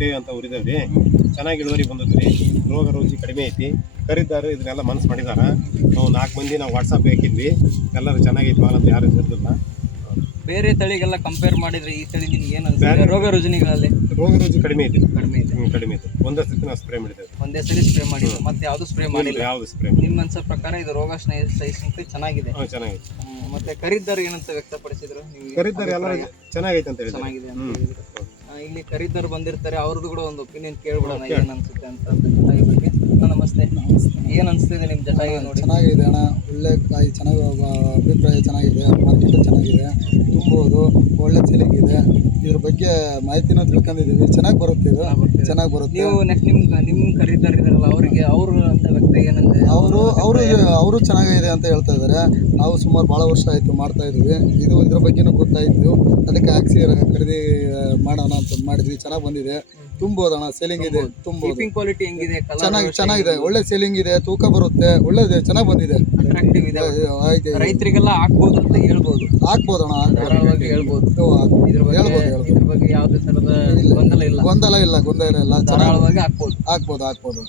ಚಿಟೆ ಅಂತ ಉರಿದವ್ರಿ. ಚೆನ್ನಾಗಿ ಇಳುವರಿ ಬಂದದ್ರಿ. ರೋಗ ರುಜಿ ಕಡಿಮೆ ಐತಿ. ಕರಿದ್ದಾರೆ ಇದನ್ನೆಲ್ಲ ಮನಸ್ಸು ಮಾಡಿದಾರ. ನಾವು 4 ಮಂದಿ ನಾವು ವಾಟ್ಸಪ್ ಹಾಕಿದ್ವಿ. ಎಲ್ಲರೂ ಚೆನ್ನಾಗೈತಿ ಮಾಲ್ ಅಂತ ಯಾರು ಇದ್ದಿಲ್ಲ. ಬೇರೆ ತಳಿಗೆಲ್ಲ ಕಂಪೇರ್ ಮಾಡಿದ್ರೆ ಈ ತಳಿ ನಿಮ್ಗೆ ಏನು ಅನ್ಸುತ್ತೆ? ರೋಗ ರುಜಿನಿಗಳಲ್ಲಿ ರೋಗ ರುಜಿ ಕಡಿಮೆ ಐತಿ. ಕಡಿಮೆ ಇದೆ. ಕಡಿಮೆ ಐತಿ. ಒಂದೇ ಸತಿ ನಾವು ಸ್ಪ್ರೇ ಮಾಡಿದ್ದೇವೆ. ಒಂದೇ ಸರಿ ಸ್ಪ್ರೇ ಮಾಡಿದ್ದು, ಮತ್ತೆ ಯಾವ್ದು ಸ್ಪ್ರೇ ಮಾಡಿಲ್ಲ. ಯಾವ್ದು ಸ್ಪ್ರೇ ನಿಮ್ಮ ಅನ್ಸೋ ಪ್ರಕಾರ ಇದು ರೋಗ ಸಹಿಷ್ಣುತೆ ಚೆನ್ನಾಗಿದೆ. ಚೆನ್ನಾಗೈತಿ. ಮತ್ತೆ ಕರಿದ್ದರು ಏನಂತ ವ್ಯಕ್ತಪಡಿಸಿದ್ರು? ನೀವು ಕರಿದ್ದಾರೆ ಎಲ್ಲ ಚೆನ್ನಾಗೈತೆ ಅಂತ ಹೇಳಿ. ಚೆನ್ನಾಗಿದೆ ಅಂತ ಹೇಳಿದ್ರು. ಇಲ್ಲಿ ಕರಿದ್ದರು ಬಂದಿರ್ತಾರೆ, ಅವ್ರದ್ದು ಕೂಡ ಒಂದು ಒಪಿನಿಯನ್ ಕೇಳ್ಬಿಡೋಣ ಏನ್ ಅನ್ಸುತ್ತೆ ಅಂತ ಜಟಾಯಿ ಬಗ್ಗೆ. ನಮಸ್ತೆ. ಏನ್ ಅನ್ಸ್ತಿದೆ ನಿಮ್ ಜಟಾಯಿ ನೋಡಿ? ಚೆನ್ನಾಗಿದೆ ಅಣ್ಣ, ಒಳ್ಳೆ ಕಾಯಿ ಚೆನ್ನಾಗಿ, ಅಭಿಪ್ರಾಯ ಚೆನ್ನಾಗಿದೆ, ಮಾರ್ಕೆಟ್ ಚೆನ್ನಾಗಿದೆ, ತುಂಬೋದು, ಒಳ್ಳೆ ಸೇಲಿಂಗ್ ಇದೆ. ಇದ್ರ ಬಗ್ಗೆ ಮಾಹಿತಿನ ತಿಳ್ಕೊಂಡಿದ್ದೀವಿ. ಚೆನ್ನಾಗಿ ಬರುತ್ತೆ, ಇದು ಚೆನ್ನಾಗಿ ಬರುತ್ತೆ. ನೀವು ನೆಕ್ಸ್ಟ್ ನಿಮ್ ಕರಿದ್ದರು ಇದಾರಲ್ಲ, ಅವರಿಗೆ ಅವರು ಅಂತ ವ್ಯಕ್ತ ಏನಂದ್ರೆ ಅವರು ಚೆನ್ನಾಗಿದೆ ಅಂತ ಹೇಳ್ತಾ ಇದ್ದಾರೆ. ನಾವು ಸುಮಾರು ಭಾಳ ವರ್ಷ ಆಯಿತು ಮಾಡ್ತಾ ಇದ್ವಿ. ಇದ್ರ ಬಗ್ಗೆನೂ ಗೊತ್ತಾಯಿತು, ಅದಕ್ಕೆ ಹಾಕ್ಸಿ ಖರೀದಿ ಮಾಡೋಣ ಅಂತ ಮಾಡಿದ್ವಿ. ಚೆನ್ನಾಗಿ ಬಂದಿದೆ, ತುಂಬೋದಣ್ಣ, ಸೇಲಿಂಗ್ ಇದೆ, ತುಂಬೋದು. ಕ್ವಾಲಿಟಿ ಹೆಂಗಿದೆ? ಚೆನ್ನಾಗಿದೆ, ಒಳ್ಳೆ ಸೇಲಿಂಗ್ ಇದೆ, ತೂಕ ಬರುತ್ತೆ, ಒಳ್ಳೆದಿದೆ, ಚೆನ್ನಾಗಿ ಬಂದಿದೆ, ಅಟ್ರಾಕ್ಟಿವ್ ಇದೆ. ರೈತರಿಗೆಲ್ಲ ಹಾಕ್ಬೋದು ಅಂತ ಹೇಳ್ಬೋದು. ಹಾಕ್ಬೋದಣ್ಣ, ಧಾರಾಳವಾಗಿ ಹೇಳ್ಬೋದು. ಇದ್ರ ಬಗ್ಗೆ ಯಾವುದೇ ತರದ ಗೊಂದಲ ಇಲ್ಲ. ಗೊಂದಲ ಇಲ್ಲ, ಧಾರಾಳವಾಗಿ ಹಾಕ್ಬೋದು. ಹಾಕ್ಬೋದು.